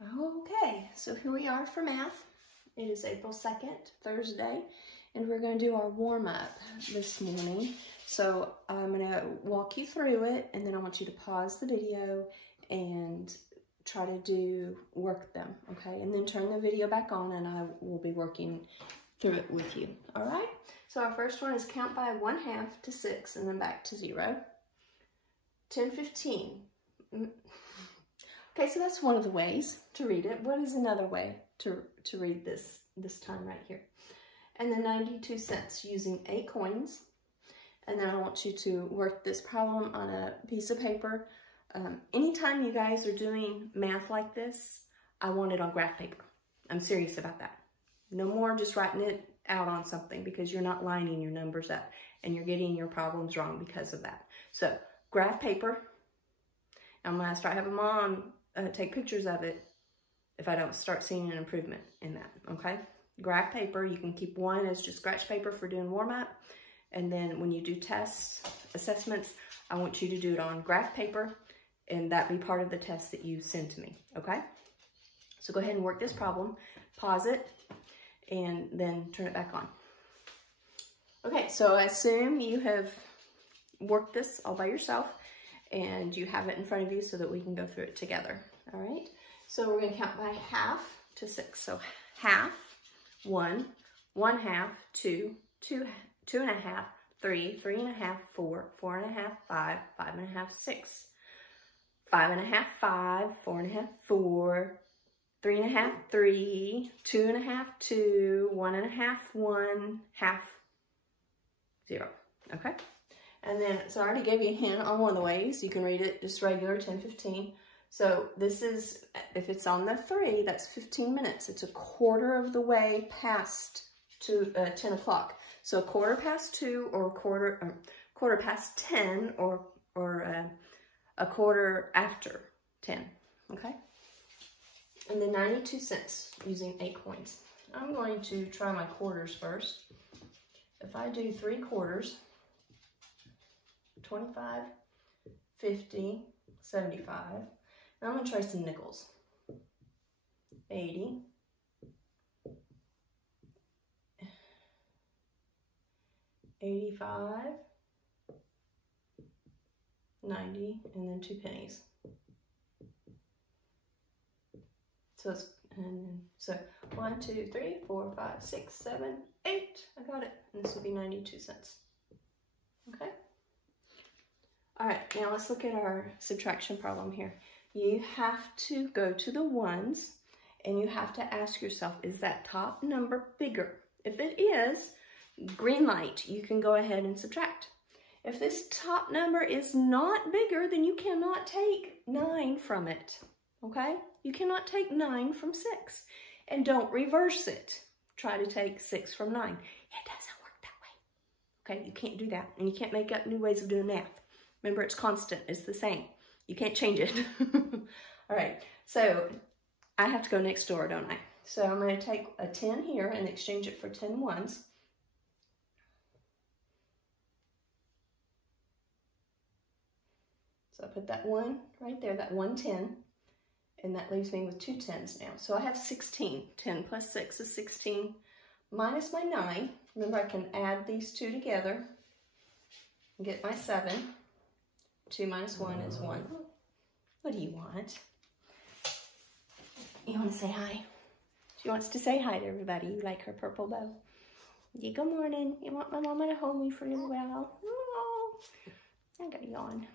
Okay, so here we are for math. It is April 2nd, Thursday, and we're going to do our warm-up this morning. So I'm going to walk you through it, and then I want you to pause the video and try to work them, okay? And then turn the video back on, and I will be working through it with you, all right? So our first one is count by 1/2 to 6, and then back to 0. 10, 15. Okay, so that's one of the ways to read it. What is another way to read this time right here? And then 92 cents using 8 coins. And then I want you to work this problem on a piece of paper. Anytime you guys are doing math like this, I want it on graph paper. I'm serious about that. No more just writing it out on something, because you're not lining your numbers up and you're getting your problems wrong because of that. So graph paper. I'm going to start having Mom take pictures of it if I don't start seeing an improvement in that, okay? Graph paper, you can keep one as just scratch paper for doing warm-up. And then when you do tests, assessments, I want you to do it on graph paper, and that be part of the test that you send to me, okay? So go ahead and work this problem, pause it, and then turn it back on. Okay, so I assume you have worked this all by yourself, and you have it in front of you so that we can go through it together, all right? So we're gonna count by 1/2 to 6. So 1/2, 1, 1/2, 2, 2, 2.5, 3, 3.5, 4, 4.5, 5, 5.5, 6, 5.5, 5, 4.5, 4, 3.5, 3, 2.5, 2, 1.5, 1, 1/2, 0, okay? And then, so I already gave you a hint on one of the ways. You can read it just regular, 10, 15. So this is, if it's on the 3, that's 15 minutes. It's a quarter of the way past to 10 o'clock. So 2:15 or quarter past 10 or a quarter after 10, okay? And then 92 cents using 8 coins. I'm going to try my quarters first. If I do 3 quarters, 25, 50, 75. Now I'm going to try some nickels. 80, 85, 90, and then 2 pennies. So it's, so 1, 2, 3, 4, 5, 6, 7, 8. I got it. And this will be 92 cents. Okay? All right, now let's look at our subtraction problem here. You have to go to the ones, and you have to ask yourself, is that top number bigger? If it is, green light, you can go ahead and subtract. If this top number is not bigger, then you cannot take 9 from it, okay? You cannot take 9 from 6. And don't reverse it. Try to take 6 from 9. It doesn't work that way, okay? You can't do that, and you can't make up new ways of doing math. Remember, it's constant, it's the same. You can't change it. All right, so I have to go next door, don't I? So I'm gonna take a 10 here and exchange it for 10 ones. So I put that 1 right there, that 110, and that leaves me with 2 10s now. So I have 16. 10 plus 6 is 16, minus my 9. Remember, I can add these 2 together and get my 7. 2 minus 1 is 1. What do you want? You want to say hi? She wants to say hi to everybody. You like her purple bow? Yeah, good morning. You want my mama to hold me for a little while? Oh, I got a yawn.